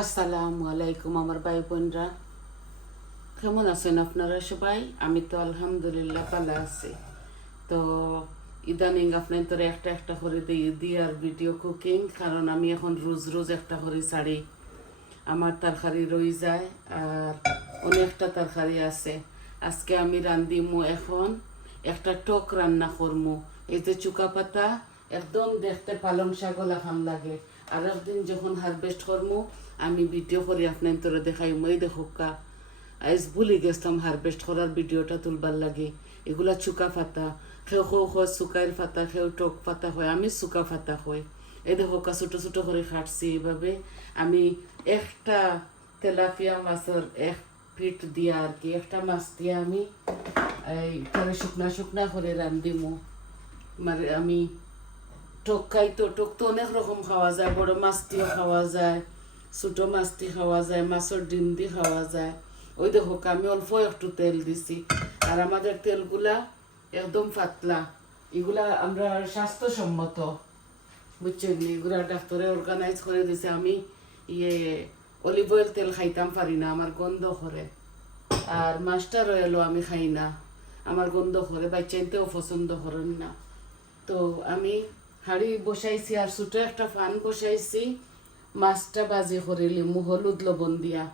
আসসালামু আলাইকুম আমার ভাই বোনরা। কেমন আছেন আপনারা সবাই? আমি তো আলহামদুলিল্লাহ ভালো আছি। তো ইদানিং আপনার তোর একটা একটা করে দিই আর ভিডিও কুকিং কারণ আমি এখন রোজ রোজ একটা করে ছাড়ি আমার তরকারি রই যায় আর অনেকটা তরকারি আছে। আজকে আমি রান্দিমু এখন একটা টক রান্না করমু। এই যে চুকা পাতা, একদম দেখতে পালং এখন লাগে। আর একদিন যখন হারভেস্ট করমু আমি ভিডিও করি আপনার তোরে দেখাই মই দেখো কা। আজ ভুলি গেছিলাম হারভেস্ট করার ভিডিওটা তুলবার লাগে। এগুলা চুকা ফাতা। খেউ খেউ হয় চুকাইর ফাতা খেউ টক ফাতা হয়, আমি চুকা ফাতা হয়। এই দেখো কা, ছোটো ছোটো করে কাটছি এইভাবে। আমি একটা তেলাপিয়া মাছের এক ফিট দিয়া আর কি, একটা মাছ দিয়ে আমি এই পরে শুকনা শুকনা করে রান্ধিমু মানে আমি টক খাই তো, টক তো অনেক রকম খাওয়া যায়, বড় মাছ দিয়েও খাওয়া যায়। ছোটো মাছ দিয়ে খাওয়া যায়, মাছের ডিম দি খাওয়া যায়। ওই দেখো, আমি অল্প একটু তেল দিছি। আর আমাদের তেলগুলা একদম পাতলা। এগুলা আমরা স্বাস্থ্যসম্মত। বুঝছেন? এগুলা ডাক্তারে অর্গানাইজ করে দিছে। আমি ইয়ে অলিভ অয়েল তেল খাইতাম পারি না, আমার গন্ধ করে। আর মাস্টার অয়েলও আমি খাই না। আমার গন্ধ করে বাচ্চাইতেও পছন্দ করেন না। তো আমি হাড়ি বসাইছি আর ছোটো একটা ফান বসাইছি। মাছটা বাজি করে লিমু হলুদ লবণ দিয়া।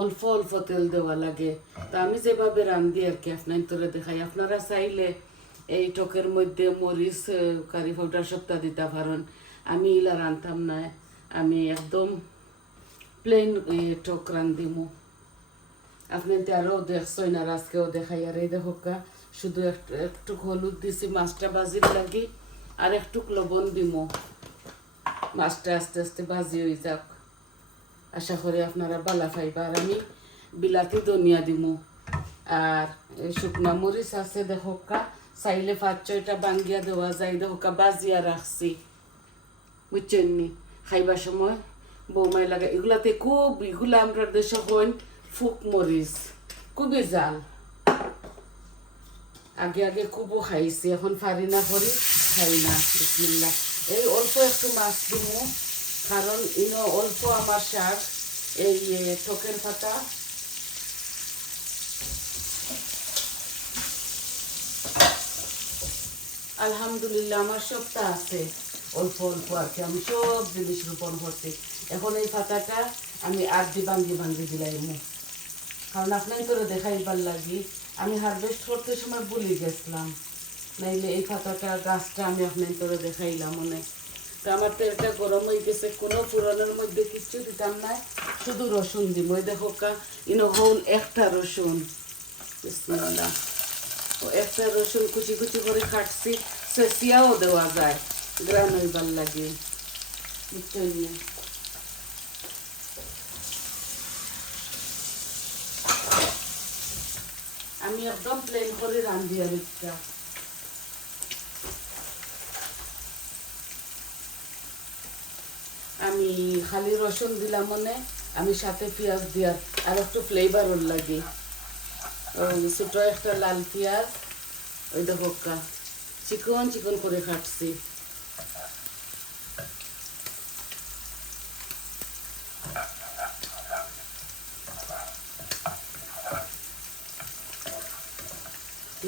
অল্প অল্প তেল দেওয়া লাগে। তা আমি যেভাবে রান্ধি আর কি আপনার তোরে দেখাই। আপনারা চাইলে এই টকের মধ্যে মরিচ কারি পাউডার সপ্তাহ দিতে পারেন। আমি ইলা রান্ধতাম না। আমি একদম প্লেন টক রান্ধিমু। আপনি তো আরও দেখছেন আর আজকেও দেখাই। আর এই দেখো শুধু একটু হলুদ দিছি, মাছটা বাজির লাগি, আর একটু লবণ দিমু। মাছটা আস্তে আস্তে ভাজি হয়ে যাক। আশা করি আপনারা বালা পাইবা আমি বিলাতি ধনিয়া দিমু। আর শুকনা মরিচ আছে, দেখো কা, চাইলে পাঁচ ছয়টা বাঙ্গিয়া দেওয়া যায়, দেখো কা, বাজিয়া রাখছি। বুঝছেন নি? খাইবার সময় বৌমাই লাগে, এগুলাতে খুব, এগুলা আমরা দেশে হইন ফুক মরিচ, খুবই জাল। আগে আগে খুবও খাইছি, এখন পারি না করি, খাই না বিসমিল্লা এই অল্প একটু মাছ দিমু কারণ ইনো অল্প আমার শাক, এই টকের পাতা। আলহামদুলিল্লাহ, আমার সবটা আছে। অল্প অল্প আর কি, আমি সব জিনিস রোপণ করছি। এখন এই পাতাটা আমি আর দি বাঙ্গি বাঙ্গি দিলাইমু কারণ আপনার তোরা দেখাইবার লাগি, আমি হারভেস্ট করতে সময় ভুলে গেছিলাম। নাইলে এই পাতাটা গাছটা আমি আপনার তোরা দেখাইলাম অনেক তো আমার তেলটা গরম হয়ে গেছে, কোনো পুরানোর মধ্যে কিচ্ছু দিতাম না। শুধু রসুন দিব ওই দেখো কা, ইনো হল একটা রসুন। ও একটা রসুন কুচি কুচি করে কাটছি সেসিয়াও দেওয়া যায়। গ্রান হইবার লাগে। আমি একদম প্লেন করে রান্ধি আর আমি খালি রসুন দিলাম মনে, আমি সাথে পেঁয়াজ দিয়ার আর একটু ফ্লেভারও লাগে। ওই ছোটো একটা লাল পেঁয়াজ, ওই দেখো চিকন চিকন করে কাটছি।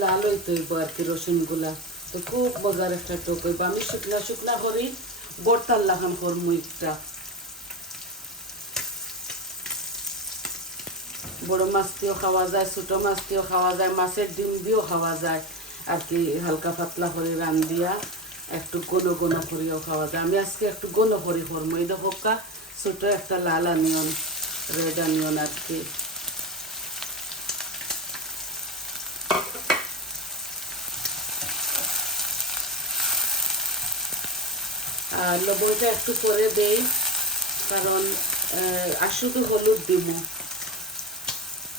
লাল হইতে আর কি রসুনগুলা। তো খুব মজার একটা টক আমি শুকনা শুকনা করি বর্তার লাগান করমু একটা। বড় মাছ খাওয়া যায়, ছোটো মাছ খাওয়া যায়, মাছের ডিম দিয়েও খাওয়া যায়। আর কি হালকা পাতলা করে রান দিয়া একটু গণ গণ করিও খাওয়া যায়। আমি আজকে একটু গণ করি করব এই দেখো ছোটো একটা লাল আনিয়ন, রেড আনিয়ন আর কি। আর লবণটা একটু করে দেই, কারণ আর শুধু হলুদ দিব।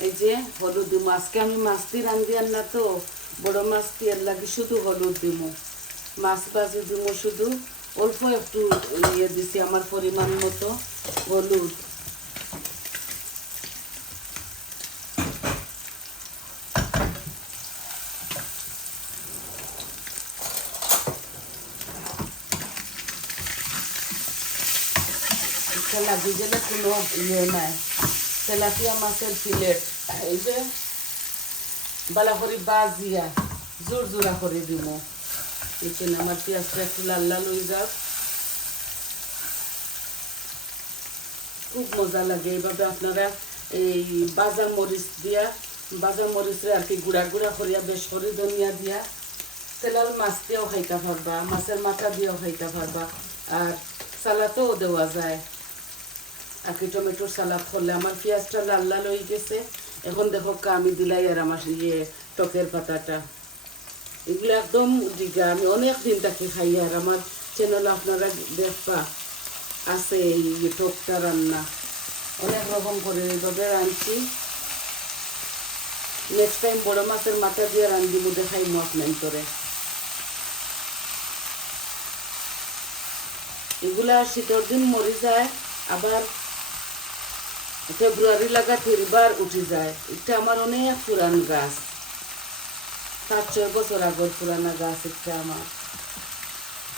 এই যে হলুদ দিব। আজকে আমি মাছটি রান্ধি আর না তো, বড় মাছটি এর লাগে শুধু হলুদ দিব। মাছ ভাজি দিব শুধু। অল্প একটু ইয়ে দিছি, আমার পরিমাণ মতো হলুদ। লাগিয়ে গেলে কোনো ইয়ে নাই তেলাপিয়া মাছের প্লেট এই যে বালা করে বাজিয়া জোর জোড়া করে দিব এখানে আমার পেঁয়াজটা একটু লাল লাল হয়ে যাক খুব মজা লাগে এইভাবে আপনারা এই বাজার মরিচ দিয়া বাজার মরিচরে আর কি গুঁড়া গুঁড়া করিয়া বেশ করে ধনিয়া দিয়া তেলাল মাছ দিয়েও খাইতে পারবা মাছের মাথা দিয়েও খাইতে পারবা আর সালাদও দেওয়া যায় আর কি টমেটোর সালাদ করলে আমার পেঁয়াজটা লাল লাল হয়ে গেছে এখন দেখো আমি দিলাই আর আমার ইয়ে টকের পাতাটা এগুলো একদম দিঘা আমি অনেক দিন তাকে খাই আর আমার চ্যানেল আপনারা দেখবা আছে এই টকটা রান্না অনেক রকম করে এইভাবে রাঁধছি নেক্সট টাইম বড় মাছের মাথা দিয়ে রান্ধিব দেখাইমু আপনার করে এগুলা শীতের দিন মরে যায় আবার ফেব্রুয়ারি লাগা ফিরবার উঠে যায়। এটা আমার অনেক পুরান গাছ। পাঁচ, ছয় বছর আগর পুরানা গাছ এটা আমার।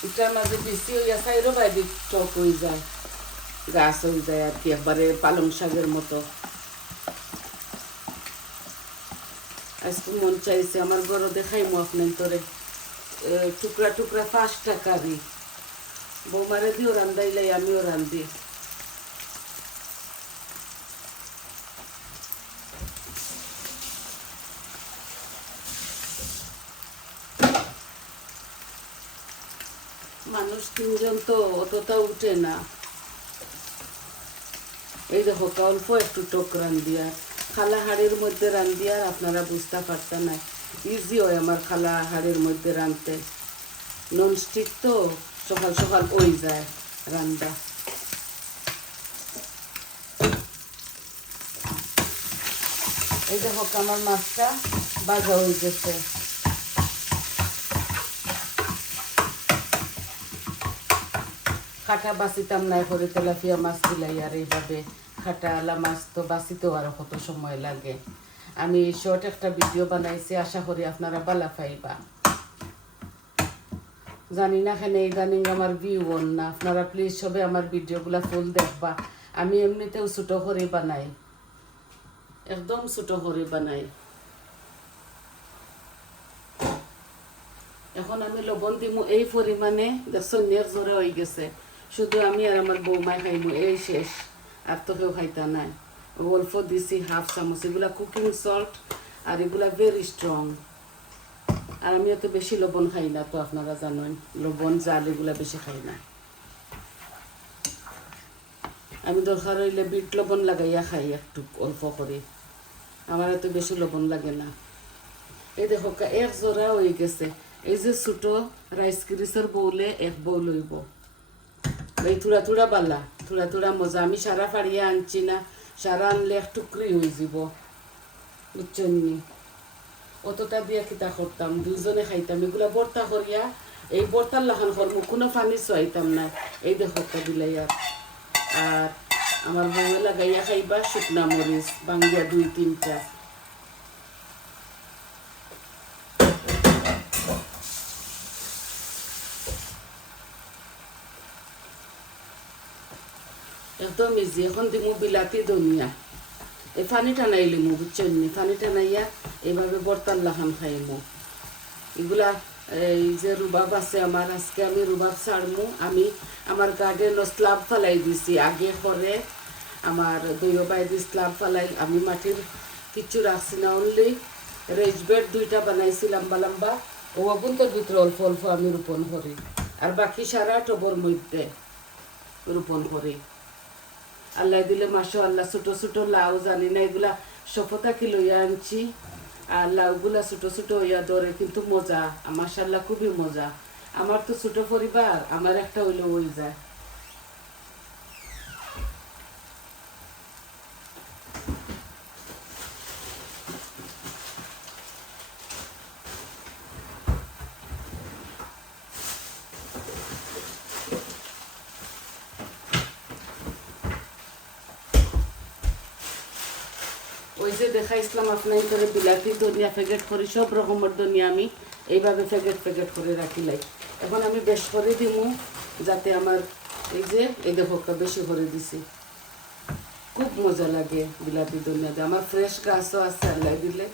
এটার মাঝে বেশি হইয়া সাইরও বাইরে টক হয়ে যায়। গাছ হয়ে যায় আর কি, একবারে পালং শাকের মতো। আজকে মন চাইছে আমার বড় দেখাইমু আপনার তোরে। টুকরা টুকরা পাঁচটা কারি। বৌমারে দিও রান্দাইলাই আমিও রান্ধি। মানুষ তিনজন তো অতটা উঠে না। এই দেখো, অল্প একটু টক রান্ধিয়া খালা হাড়ের মধ্যে রান্ধিয়ার আপনারা বুঝতে পারতেন না। ইজি হয় আমার খালা হাড়ের মধ্যে রাঁধতে। নন স্টিক তো সকাল সকাল ওই যায় রান্না। এই দেখো, আমার মাছটা বাজা হয়ে গেছে। খাটা বাসিতাম নাই করে তেলাপিয়া মাছ দিলাই আর এইভাবে খাটা আলা মাছ তো বাসিতেও আরও কত সময় লাগে। আমি শর্ট একটা ভিডিও বানাইছি, আশা করি আপনারা বালা পাইবা। জানি না কেন ইদানিং আমার ভিউ অন না, আপনারা প্লিজ সবে আমার ভিডিওগুলা ফুল দেখবা। আমি এমনিতেও ছোটো করে বানাই। একদম ছোটো করে বানাই। এখন আমি লবণ দিমু, এই পরিমাণে দেখছ নেক জোরে হয়ে গেছে। শুধু আমি আর আমার বৌমাই খাইমু, এই শেষ। আর তো কেউ খাইতা নাই। অল্প দিছি হাফ চামচ, এগুলা কুকিং সল্ট আর এগুলা ভেরি স্ট্রং আর আমি এত বেশি লবণ খাই না তো আপনারা জানেন, লবণ, জাল এগুলা বেশি খাই না। আমি দরকার হইলে বিট লবণ লাগাইয়া খাই একটু অল্প করে। আমার এত বেশি লবণ লাগে না। এই দেখো, এক জোড়া হয়ে গেছে। এই যে ছোট রাইস ক্রিসের বউলে এক বউ লইব। এই থুড়া থুড়া বালা থুড়া থুড়া মজা। আমি সারা ফাড়িয়া আনছি না। সারা আনলে এক টুকরি হয়ে যাব। বুঝছেন অতটা দিয়া কিতা করতাম। দুইজনে খাইতাম। এগুলা বর্তা করিয়া, এই বর্তার লাখান করমু কোনো পানি চুয়াইতাম না। এই দেখো কা বিলাইয়া আর। আমার বউয়ে লাগাইয়া খাইবা শুকনা মরিচ বাঙ্গিয়া দুই তিনটা। একদম ইজি এখন দিমু বিলাতি ধনিয়া এই পানি টানাই লিমু বুঝছেন নি পানি টানাইয়া এইভাবে বর্তার লাখান খাইমু এগুলা এই যে রুবাব আছে আমার আজকে আমি রুবাব ছাড়মু আমি আমার গার্ডেন স্লাব ফালাই দিছি আগে করে আমার দৈয় বাইদি স্লাব ফালাই আমি মাটির কিচ্ছু রাখছি না অনলি রেজ বেড দুইটা বানাইছি লম্বা লম্বা ও অগুন্তর ভিতরে অল্প অল্প আমি রোপণ করি আর বাকি সারা টবর মধ্যে রোপণ করি আল্লাহ দিলে মাসো আল্লাহ ছোটো ছোটো লাউ জানি না, এগুলা সফতা কি লইয়া আনছি? আর লাউগুলা ছোট ছোট হইয়া ধরে, কিন্তু মজা মাসাল্লাহ খুবই মজা। আমার তো ছোট পরিবার, আমার একটা হইলে হয়ে যায়। যে দেখাইছিলাম আপনার করে বিলাতি ধনিয়া প্যাকেট করি, সব রকমের ধনিয়া আমি এইভাবে প্যাকেট প্যাকেট করে রাখি লাই। এখন আমি বেশ করে দিমু, যাতে আমার এই যে, এই দেখো একটা বেশি করে দিছি। খুব মজা লাগে বিলাতি ধনিয়া দিয়ে। আমার ফ্রেশ গাছও আছে, আল্লাহ দিলে।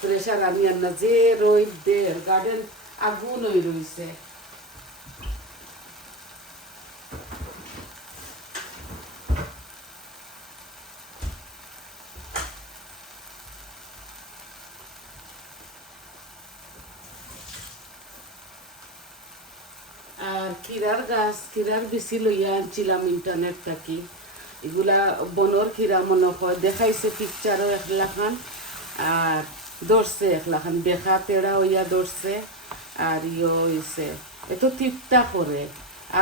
ফ্রেশ আর আমি আর না, যে রই দে গার্ডেন আগুন হয়ে রইছে আর গাছ বেশি লইয়া আনছিলাম ইন্টারনেট থাকি। এগুলা বনর খিরা মনে হয় দেখাইছে পিকচারও একলা খান আর ধরছে একলা খান বেখা তেড়া হইয়া ধরছে, আর ইয়ে হইছে। এত তিপ্তা করে,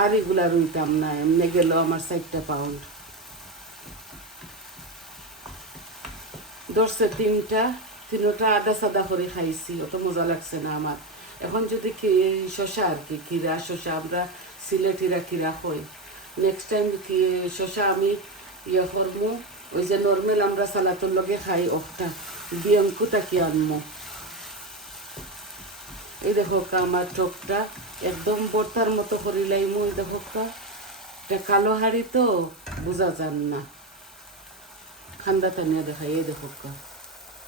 আর এগুলা রুইতাম না। এমনি গেল আমার চারটা পাউন্ড ধরছে তিনটা তিনটা আদা সাদা করে খাইছি। অত মজা লাগছে না আমার। এখন যদি শশা আর কি, কিরা শশা আমরা সিলেটিরা কিরা হই নেক্সট টাইম কি শশা আমি ইয়ে করব ওই যে নর্মেল আমরা সালাতুর লগে খাই ওটা দিয়ে কুতাকি আনমো এই দেখো আমার টকটা একদম বর্তার মতো করিলাইমু এই দেখো কালো হাড়ি তো বোঝা যান না খান্দা টানিয়া দেখাই এই দেখো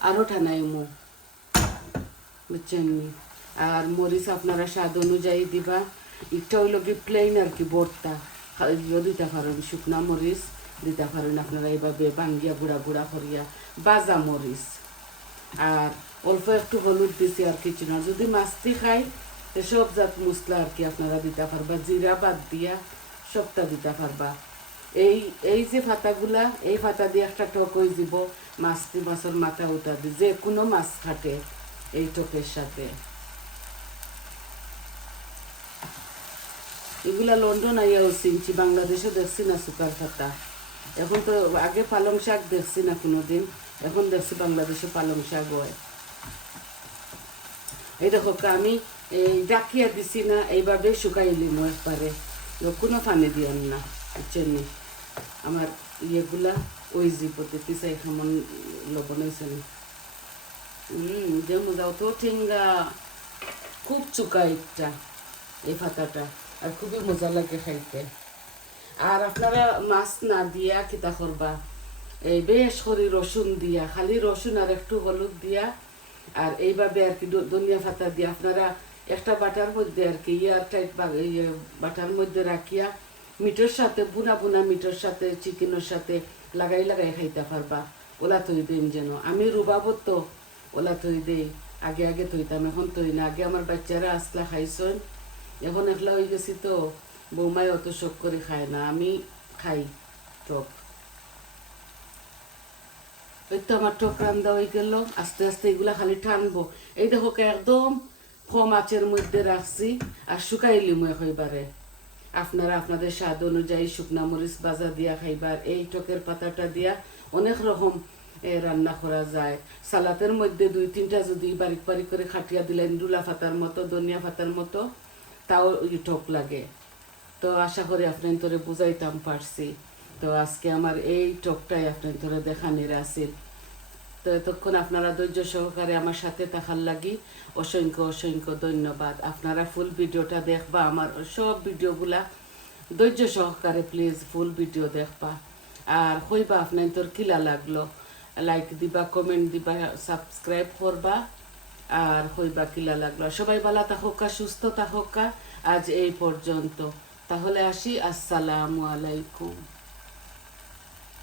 আরও ঠানাইমু বুঝছেন আর মরিচ আপনারা স্বাদ অনুযায়ী দিবা একটা হইল কি প্লেন আর কি বর্তা দিতে পারেন শুকনা মরিচ দিতে পারেন আপনারা এইভাবে বাঙ্গিয়া গুড়া গুড়া করিয়া, বাজা মরিচ। আর অল্প একটু হলুদ দিছি আর কিছু না। যদি মাছটি খাই সব জাত মশলা আর কি আপনারা দিতে পারবা। জিরা বাদ দিয়া সবটা দিতে পারবা। এই এই যে ফাতাগুলা, এই ফাতা দিয়ে একটা টক হয়ে দিব মাছটি মাছের মাথা উঠা দি যে কোনো মাছ খাটে এই টকের সাথে। এগুলা লন্ডন আইয়াও চিনছি বাংলাদেশে দেখছি না সুকার পাতা এখন তো আগে পালং শাক দেখছি না কোনোদিন, এখন দেখছি বাংলাদেশে পালং শাক হয়। এই দেখো, আমি এই ডাকিয়া দিছি না, এইভাবে শুকাই লিম একবারে। কোনো পানি দিয়ান না নি? আমার ইয়েগুলা ওই জি চাই কেমন লবণ হয়েছে না। হুম যে মজা তো ঠেঙ্গা, খুব চুকা একটা এই পাতাটা আর খুবই মজা লাগে খাইতে। আর আপনারা মাছ না দিয়া কিতা করবা? এই বেশ করে রসুন দিয়া, খালি রসুন আর একটু হলুদ দিয়া, আর এইভাবে আর কি ধনিয়া পাতা দিয়া আপনারা একটা বাটার মধ্যে আর কি ইয়ার টাইট ইয়ে বাটার মধ্যে রাখিয়া মিটের সাথে, বুনা বুনা মিটের সাথে, চিকেনের সাথে লাগাই লাগাই খাইতে পারবা। ওলা থই দিন যেন। আমি রুবাবত তো, ওলা থই দেই আগে আগে থইতাম, এখন থই না। আগে আমার বাচ্চারা আসলা খাইছন এখন একলা হয়ে গেছি তো, বৌমাই অত শখ করে খায় না, আমি খাই টক। ওই তো আমার টক রান্দা হয়ে গেল, আস্তে আস্তে এগুলা খালি টানবো। এই দেখো একদম কম আঁচের মধ্যে রাখছি আর শুকাইলি মই হইবারে আপনারা আপনাদের স্বাদ অনুযায়ী শুকনা মরিচ বাজা দিয়া খাইবার এই টকের পাতাটা দিয়া অনেক রকম রান্না করা যায়। সালাতের মধ্যে দুই তিনটা যদি বারিক বারিক করে খাটিয়া দিলেন ডুলা পাতার মতো, ধনিয়া পাতার মতো তাও ই টক লাগে। তো আশা করি আপনার তোরে বুঝাইতাম পারছি। তো আজকে আমার এই টকটাই আপনার তোরে দেখানির আছিল তো এতক্ষণ আপনারা ধৈর্য সহকারে আমার সাথে থাকার লাগি। অসংখ্য অসংখ্য ধন্যবাদ। আপনারা ফুল ভিডিওটা দেখবা, আমার সব ভিডিওগুলা। ধৈর্য সহকারে প্লিজ ফুল ভিডিও দেখবা। আর কইবা আপনার তোর কিলা লাগল? লাইক দিবা কমেন্ট দিবা সাবস্ক্রাইব করবা। আর হইবা কিলা লাগল। সবাই ভালো থাকা সুস্থ থাকা আজ এই পর্যন্ত। তাহলে আসি। আসসালামু আলাইকুম।